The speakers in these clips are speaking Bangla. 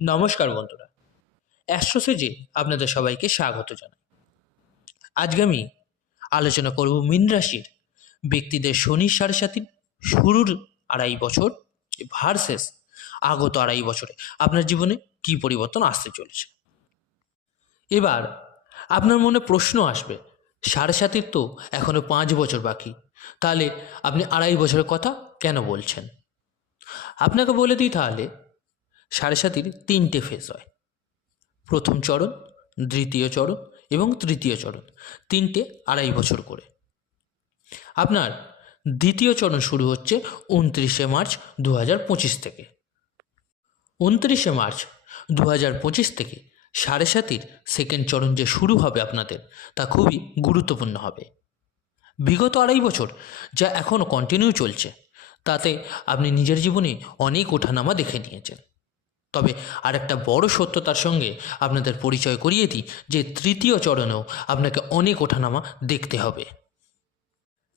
নমস্কার বন্ধুরা। অ্যাস্ট্রোসেজে আপনাদের সবাইকে স্বাগত জানাই। আজকে আমি আলোচনা করব মীন রাশির ব্যক্তিদের শনি সাড়ে সাতির শুরুর আড়াই বছর ভার্সেস আগত আড়াই বছরে আপনার জীবনে কী পরিবর্তন আসতে চলেছে? এবার আপনার মনে প্রশ্ন আসবে, সাড়ে সাতির তো এখনও পাঁচ বছর বাকি, তাহলে আপনি আড়াই বছরের কথা কেন বলছেন? আপনাকে বলে দিই তাহলে সাড়ে সাতির তিনটে ফেজ হয়। প্রথম চরণ, দ্বিতীয় চরণ এবং তৃতীয় চরণ, তিনটে আড়াই বছর করে। আপনার দ্বিতীয় চরণ শুরু হচ্ছে উনত্রিশে মার্চ দু হাজার পঁচিশ থেকে। উনত্রিশে মার্চ দু হাজার পঁচিশ থেকে সাড়ে সাতির সেকেন্ড চরণ যে শুরু হবে আপনাদের, তা খুবই গুরুত্বপূর্ণ হবে। বিগত আড়াই বছর যা এখনও কন্টিনিউ চলছে, তাতে আপনি নিজের জীবনে অনেক ওঠানামা দেখে নিয়েছেন। তবে আরেকটা বড় সত্যতার সঙ্গে আপনাদের পরিচয় করিয়ে দিই, যে তৃতীয় চরণেও আপনাকে অনেক ওঠানামা দেখতে হবে।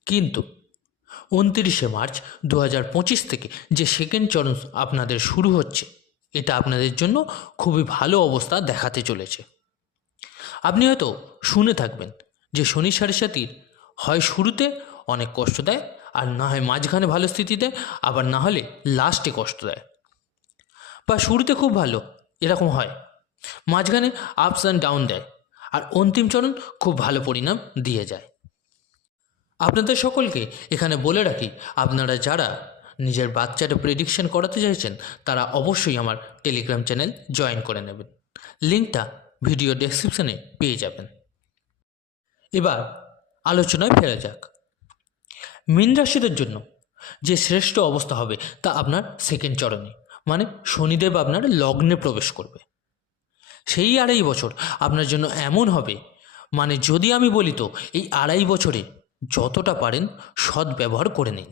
কিন্তু উনত্রিশে মার্চ দু হাজার পঁচিশ থেকে যে সেকেন্ড চরণ আপনাদের শুরু হচ্ছে, এটা আপনাদের জন্য খুবই ভালো অবস্থা দেখাতে চলেছে। আপনি হয়তো শুনে থাকবেন যে শনি সাড়ে সাতির হয় শুরুতে অনেক কষ্ট দেয় আর না হয় মাঝখানে ভালো স্থিতি দেয়, আবার না হলে লাস্টে কষ্ট দেয়। বা শুরুতে খুব ভালো, এরকম হয়। মাঝখানে আপস অ্যান্ড ডাউন দেয়, আর অন্তিম চরণ খুব ভালো পরিণাম দিয়ে যায়। আপনাদের সকলকে এখানে বলে রাখি, আপনারা যারা নিজের বাচ্চাটা প্রেডিকশন করাতে চাইছেন, তারা অবশ্যই আমার টেলিগ্রাম চ্যানেল জয়েন করে নেবেন। লিঙ্কটা ভিডিও ডেসক্রিপশনে পেয়ে যাবেন। এবার আলোচনায় ফেরা যাক। মীন রাশিদের জন্য যে শ্রেষ্ঠ অবস্থা হবে, তা আপনার সেকেন্ড চরণে। মানে শনিদেব আপনার লগ্নে প্রবেশ করবে। সেই আড়াই বছর আপনার জন্য এমন হবে মানে যদি আমি বলি তো, এই আড়াই বছরে যতটা পারেন সৎ ব্যবহার করে নিন।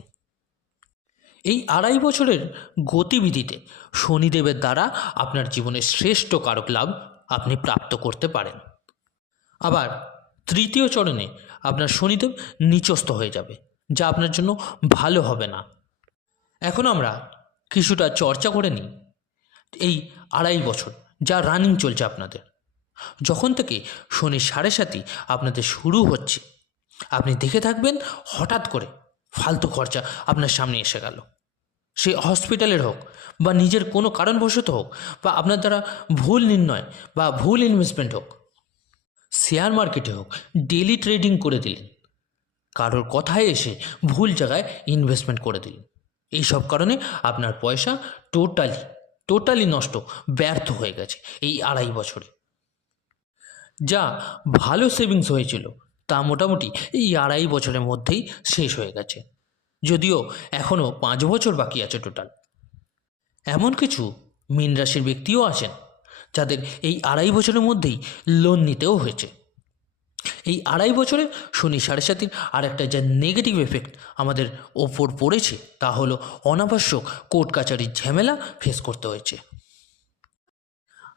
এই আড়াই বছরের গতিবিধিতে শনিদেবের দ্বারা আপনার জীবনের শ্রেষ্ঠ কারক লাভ আপনি প্রাপ্ত করতে পারেন। আবার তৃতীয় চরণে আপনার শনিদেব নিচস্থ হয়ে যাবে, যা আপনার জন্য ভালো হবে না। এখন আমরা কিছুটা চর্চা করে নিই এই আড়াই বছর যা রানিং চলছে আপনাদের। যখন থেকে শনি সাড়ে সাতই আপনাদের শুরু হচ্ছে, আপনি দেখে থাকবেন হঠাৎ করে ফালতু খরচা আপনার সামনে এসে গেল। সে হসপিটালের হোক বা নিজের কোনো কারণবশত হোক বা আপনার দ্বারা ভুল নির্ণয় বা ভুল ইনভেস্টমেন্ট হোক শেয়ার মার্কেটে হোক ডেলি ট্রেডিং করে দিলেন। কারোর কথায় এসে ভুল জায়গায় ইনভেস্টমেন্ট করে দিলেন। এই সব কারণে আপনার পয়সা টোটালি টোটালি নষ্ট, ব্যর্থ হয়ে গেছে এই আড়াই বছরে। যা ভালো সেভিংস হয়েছিল, তা মোটামুটি এই আড়াই বছরের মধ্যেই শেষ হয়ে গেছে। যদিও এখনও পাঁচ বছর বাকি আছে টোটাল এমন কিছু মীন রাশির ব্যক্তিও আছেন, যাদের এই আড়াই বছরের মধ্যেই লোন নিতেও হয়েছে। এই আড়াই বছরে শনি সাড়ে সাতির আর একটা যা নেগেটিভ এফেক্ট আমাদের ওপর পড়েছে, তা হলো অনাবশ্যক কোর্ট কাচারির ঝামেলা ফেস করতে হয়েছে।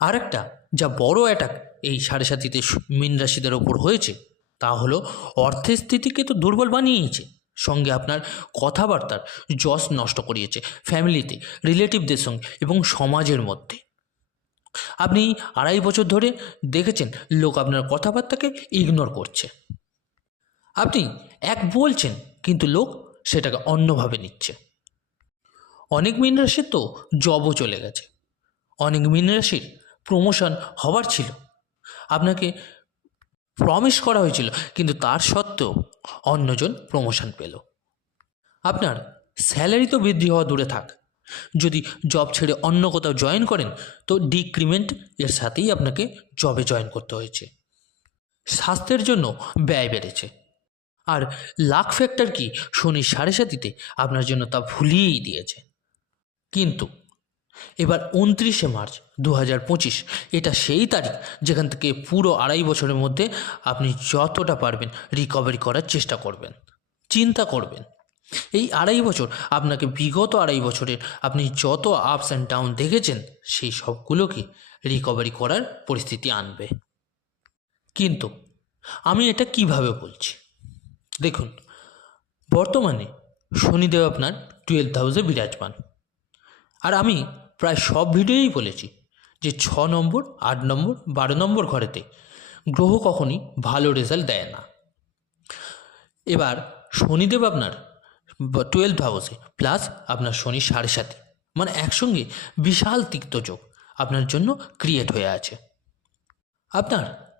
আর একটা যা বড় অ্যাটাক এই সাড়ে সাতিতে মীন রাশিদের ওপর হয়েছে, তা হলো অর্থের স্থিতিকে তো দুর্বল বানিয়েছে, সঙ্গে আপনার কথাবার্তার যশ নষ্ট করিয়েছে ফ্যামিলিতে রিলেটিভদের সঙ্গে এবং সমাজের মধ্যে। আপনি আড়াই বছর ধরে দেখেছেন, লোক আপনার কথাবার্তাকে ইগনোর করছে। আপনি এক বলছেন, কিন্তু লোক সেটাকে অন্যভাবে নিচ্ছে। অনেক মীন রাশির তো জবও চলে গেছে। অনেক মীন রাশির প্রমোশন হবার ছিল। আপনাকে প্রমিস করা হয়েছিল, কিন্তু তার সত্ত্বেও অন্যজন প্রমোশন পেল। আপনার স্যালারি তো বৃদ্ধি হওয়া দূরে থাক। যদি জব ছেড়ে অন্য কোথাও জয়েন করেন, তো ডিক্রিমেন্ট এর সাথেই আপনাকে জবে জয়েন করতে হয়েছে। স্বাস্থ্যের জন্য ব্যয় বেড়েছে। আর লাখ ফ্যাক্টর কি? শনি সাড়ে সাতিতে আপনার জন্য তা ভুলিয়েই দিয়েছে। কিন্তু এবার উনত্রিশে মার্চ দু হাজার পঁচিশ, এটা সেই তারিখ যেখান থেকে পুরো আড়াই বছরের মধ্যে আপনি যতটা পারবেন রিকভারি করার চেষ্টা করবেন। চিন্তা করবেন। এই আড়াই বছর, আপনাকে বিগত আড়াই বছরের আপনি যত আপস অ্যান্ড ডাউন দেখেছেন, সেই সবগুলোকে রিকভারি করার পরিস্থিতি আনবে? কিন্তু আমি এটা কীভাবে বলছি? দেখুন, বর্তমানে শনিদেব আপনার টুয়েলভ হাউসে বিরাজমান। আর আমি প্রায় সব ভিডিওই বলেছি যে ছ নম্বর, আট নম্বর, বারো নম্বর ঘরেতে গ্রহ কখনই ভালো রেজাল্ট দেয় না। এবার শনিদেব আপনার টুয়েলভ হাউসে প্লাস আপনার শনি সাড়ে সাথে মানে একসঙ্গে বিশাল তিক্তযোগ আপনার জন্য ক্রিয়েট হয়ে আছে। আপনার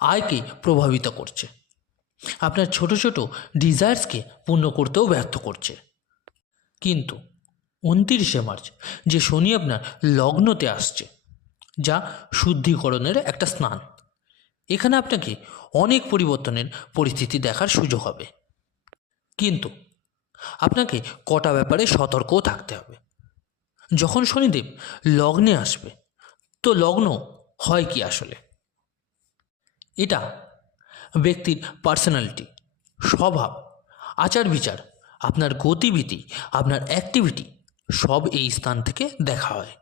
আয়কে প্রভাবিত করছে। আপনার ছোট ছোট ডিজায়ার্সকে পূর্ণ করতেও ব্যর্থ করছে। কিন্তু উনতিরিশে মার্চ, যে শনি আপনার লগ্নতে আসছে, যা শুদ্ধিকরণের একটা স্নান, এখানে আপনাকে অনেক পরিবর্তনের পরিস্থিতি দেখার সুযোগ হবে। কিন্তু আপনাকে কটা ব্যাপারে সতর্কও থাকতে হবে। যখন শনিদেব লগ্নে আসবে, তো লগ্ন হয় কি আসলে? এটা ব্যক্তির পার্সোনালিটি স্বভাব আচার বিচার আপনার গতিবিধি, আপনার অ্যাক্টিভিটি সব এই স্থান থেকে দেখা হয়।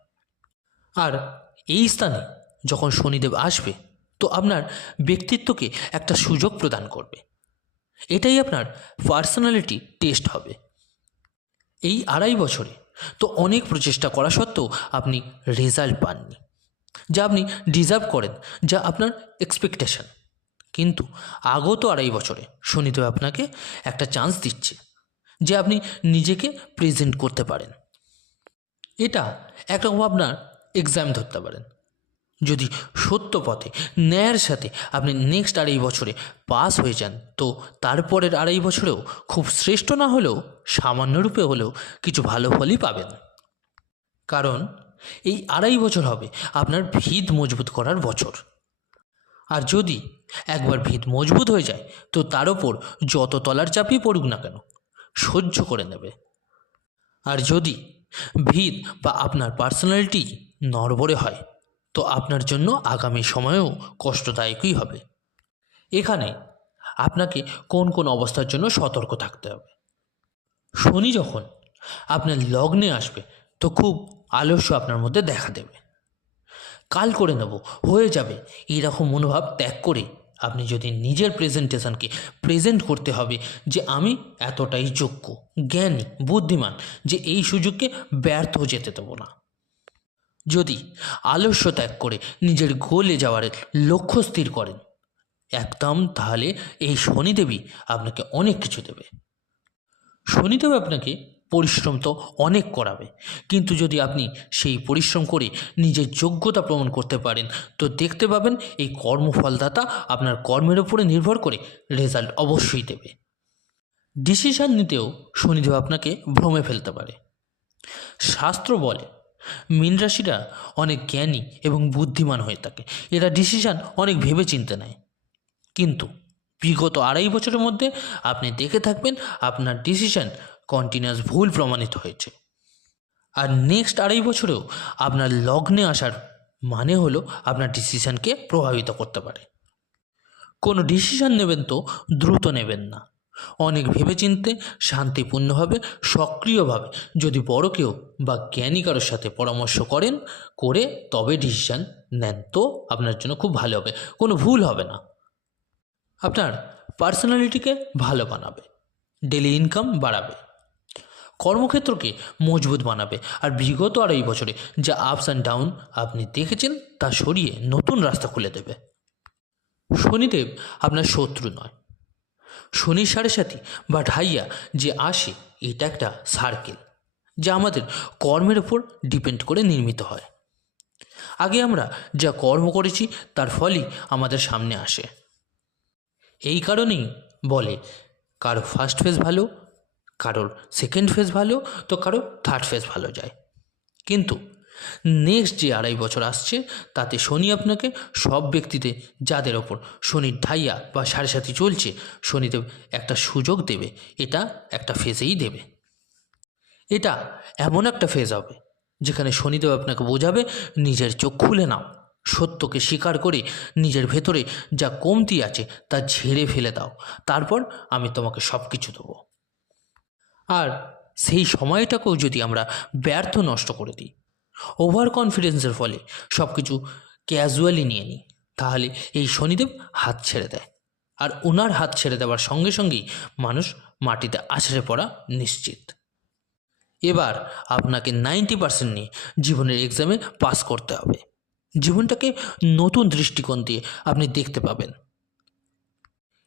আর এই স্থানে যখন শনিদেব আসবে, তো আপনার ব্যক্তিত্বকে একটা সুযোগ প্রদান করবে। এটাই আপনার পার্সোনালিটি টেস্ট হবে। এই আড়াই বছরে তো অনেক প্রচেষ্টা করা সত্ত্বেও আপনি রেজাল্ট পাননি। যা আপনি ডিজার্ভ করেন, যা আপনার এক্সপেকটেশন কিন্তু আগত আড়াই বছরে শনিদেব আপনাকে একটা চান্স দিচ্ছে, যে আপনি নিজেকে প্রেজেন্ট করতে পারেন। এটা একরকম আপনার এক্সাম ধরতে পারেন। যদি সত্য পথে, ন্যায়ের সাথে আপনি নেক্সট আড়াই বছরে পাস হয়ে যান, তো তারপরের আড়াই বছরেও খুব শ্রেষ্ঠ না হলেও, সামান্য রূপে হলেও কিছু ভালো ফলই পাবেন। কারণ এই আড়াই বছর হবে আপনার ভিত মজবুত করার বছর। আর যদি একবার ভিত মজবুত হয়ে যায়, তো তার ওপর যত তলার চাপই পড়ুক না কেন, সহ্য করে নেবে। আর যদি ভিত বা আপনার পার্সোনালিটি নড়বড়ে হয় তো আপনার জন্য আগামী সময়েও কষ্টদায়কই হবে। এখানে আপনাকে কোন কোন অবস্থার জন্য সতর্ক থাকতে হবে। শনি যখন আপনার লগ্নে আসবে, তো খুব আলস্য আপনার মধ্যে দেখা দেবে। কাল করে নেব, হয়ে যাবে, এইরকম মনোভাব ত্যাগ করে আপনি যদি নিজের প্রেজেন্টেশনকে প্রেজেন্ট করতে হবে যে আমি এতটাই যোগ্য, জ্ঞানী, বুদ্ধিমান যে এই সুযোগকে ব্যর্থ যেতে দেবো না। যদি আলস্য ত্যাগ করে নিজের গোলে যাওয়ার লক্ষ্য স্থির করেন, একদম তাহলে এই শনিদেবী আপনাকে অনেক কিছু দেবে। শনিদেব আপনাকে পরিশ্রম তো অনেক করাবে, কিন্তু যদি আপনি সেই পরিশ্রম করে নিজের যোগ্যতা প্রমাণ করতে পারেন, তো দেখতে পাবেন এই কর্মফলদাতা আপনার কর্মের উপরে নির্ভর করে রেজাল্ট অবশ্যই দেবে। ডিসিশন নিতেও শনিদেব আপনাকে ভ্রমে ফেলতে পারে। শাস্ত্র বলে মীন রাশিরা অনেক জ্ঞানী এবং বুদ্ধিমান হয়ে থাকে। এরা ডিসিশন অনেক ভেবে চিনতে নেয়। কিন্তু বিগত আড়াই বছরের মধ্যে আপনি দেখে থাকবেন আপনার ডিসিশন কন্টিনিউয়াস ভুল প্রমাণিত হয়েছে। আর নেক্সট আড়াই বছরেও আপনার লগ্নে আসার মানে হলো আপনার ডিসিশনকে প্রভাবিত করতে পারে। কোনো ডিসিশন নেবেন তো দ্রুত নেবেন না। অনেক ভেবেচিন্তে শান্তিপূর্ণভাবে, সক্রিয়ভাবে যদি বড় কেউ বা জ্ঞানী কারোর সাথে পরামর্শ করেন, করে তবে ডিসিশান নেন। তো আপনার জন্য খুব ভালো হবে, কোনো ভুল হবে না। আপনার পার্সোনালিটিকে ভালো বানাবে ডেলি ইনকাম বাড়াবে, কর্মক্ষেত্রকে মজবুত বানাবে আর বিগত আড়াই বছরে যা আপস অ্যান্ড ডাউন আপনি দেখেছেন তা সরিয়ে নতুন রাস্তা খুলে দেবে। শনিদেব আপনার শত্রু নয় শনির সাড়ে সাথী বা ঢাইয়া যে আসে, এটা একটা সার্কেল যা আমাদের কর্মের ওপর ডিপেন্ড করে নির্মিত হয়। আগে আমরা যা কর্ম করেছি, তার ফলই আমাদের সামনে আসে। এই কারণেই বলে, কারও ফার্স্ট ফেজ ভালো, কারোর সেকেন্ড ফেজ ভালো, তো কারও থার্ড ফেজ ভালো যায়। কিন্তু নেক্সট যে আড়াই বছর আসছে, তাতে শনি আপনাকে সব ব্যক্তিতে, যাদের ওপর শনির ঢাইয়া বা সাড়ে সাথে চলছে, শনিদেব একটা সুযোগ দেবে, এটা একটা ফেজেই দেবে। এটা এমন একটা ফেজ হবে, যেখানে শনিদেব আপনাকে বোঝাবে, নিজের চোখ খুলে নাও, সত্যকে স্বীকার করে নিজের ভেতরে যা কমতি আছে, তা ঝেড়ে ফেলে দাও, তারপর আমি তোমাকে সব কিছু দেবো। আর সেই সময়টাকেও যদি আমরা ব্যর্থ নষ্ট করে দিই ওভার কনফিডেন্সের ফলে সব কিছু ক্যাজুয়ালি নিয়ে নিই। তাহলে এই শনিদেব হাত ছেড়ে দেয়। আর ওনার হাত ছেড়ে দেওয়ার সঙ্গে সঙ্গেই মানুষ মাটিতে আছড়ে পড়া নিশ্চিত। এবার আপনাকে নাইনটি পার্সেন্ট নিয়ে জীবনের এক্সামে পাস করতে হবে। জীবনটাকে নতুন দৃষ্টিকোণ দিয়ে আপনি দেখতে পাবেন।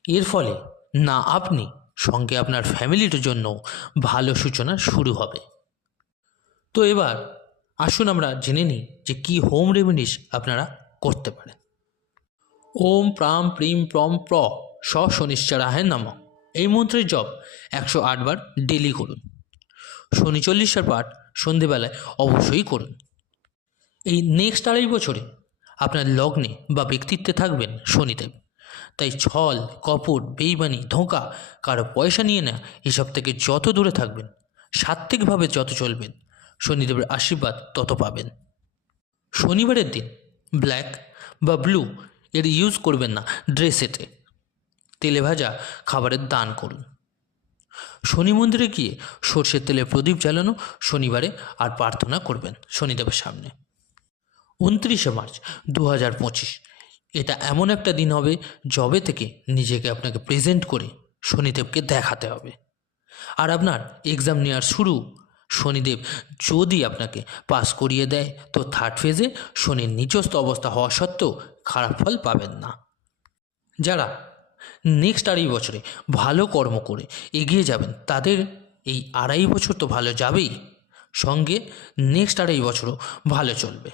এর ফলে না আপনি, সঙ্গে আপনার ফ্যামিলির জন্য ভালো সূচনা শুরু হবে। তো এবার আসুন আমরা জেনে নিই যে কি হোম রেমেডিস আপনারা করতে পারেন। ওম প্রাম প্রিম প্রম প্র স শনিশ্চরাহে নম। এই মন্ত্রের জপ একশো আটবার ডেলি করুন। শনি চল্লিশার পাঠ সন্ধেবেলায় অবশ্যই করুন। এই নেক্সট আড়াই বছরে আপনার লগ্নে বা ব্যক্তিত্বে থাকবেন শনিদেব। তাই ছল কপট বেইমানি, ধোঁকা, কারও পয়সা নিয়ে না এসব থেকে যত দূরে থাকবেন, সাত্ত্বিকভাবে যত চলবেন শনিদেবের আশীর্বাদ তত পাবেন। শনিবারের দিন ব্ল্যাক বা ব্লু এর ইউজ করবেন না ড্রেসেতে তেলে ভাজা খাবারের দান করুন। শনি মন্দিরে গিয়ে সর্ষের তেলে প্রদীপ জ্বালানো শনিবারে আর প্রার্থনা করবেন শনিদেবের সামনে। উনত্রিশে মার্চ দু হাজার পঁচিশ। এটা এমন একটা দিন হবে জবে থেকে নিজেকে আপনাকে প্রেজেন্ট করে শনিদেবকে দেখাতে হবে। আর আপনার এক্সাম নেওয়ার শুরু শনিদেব যদি আপনাকে পাস করিয়ে দেয়, তো থার্ড ফেজে শনির নিচস্থ অবস্থা হওয়া সত্ত্বেও খারাপ ফল পাবেন না। যারা নেক্সট আড়াই বছরে ভালো কর্ম করে এগিয়ে যাবেন, তাদের এই আড়াই বছর তো ভালো যাবেই। সঙ্গে নেক্সট আড়াই বছরও ভালো চলবে।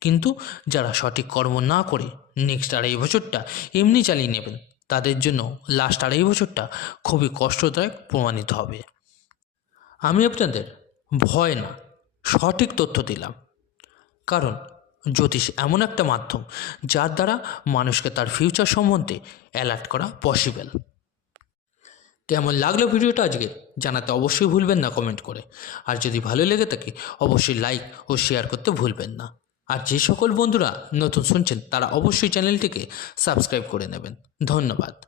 কিন্তু যারা সঠিক কর্ম না করে নেক্সট আড়াই বছরটা এমনি চালিয়ে নেবেন, তাদের জন্য লাস্ট আড়াই বছরটা খুবই কষ্টদায়ক প্রমাণিত হবে। আমি আপনাদের ভয় না, সঠিক তথ্য দিলাম। কারণ জ্যোতিষ এমন একটা মাধ্যম যার দ্বারা মানুষকে তার ফিউচার সম্বন্ধে অ্যালার্ট করা পসিবল কেমন লাগল ভিডিওটা আজকে? জানাতে অবশ্যই ভুলবেন না কমেন্ট করে। আর যদি ভালো লেগে থাকে, অবশ্যই লাইক ও শেয়ার করতে ভুলবেন না। আর যে সকল বন্ধুরা নতুন শুনছেন, তারা অবশ্যই চ্যানেলটিকে সাবস্ক্রাইব করে নেবেন। ধন্যবাদ।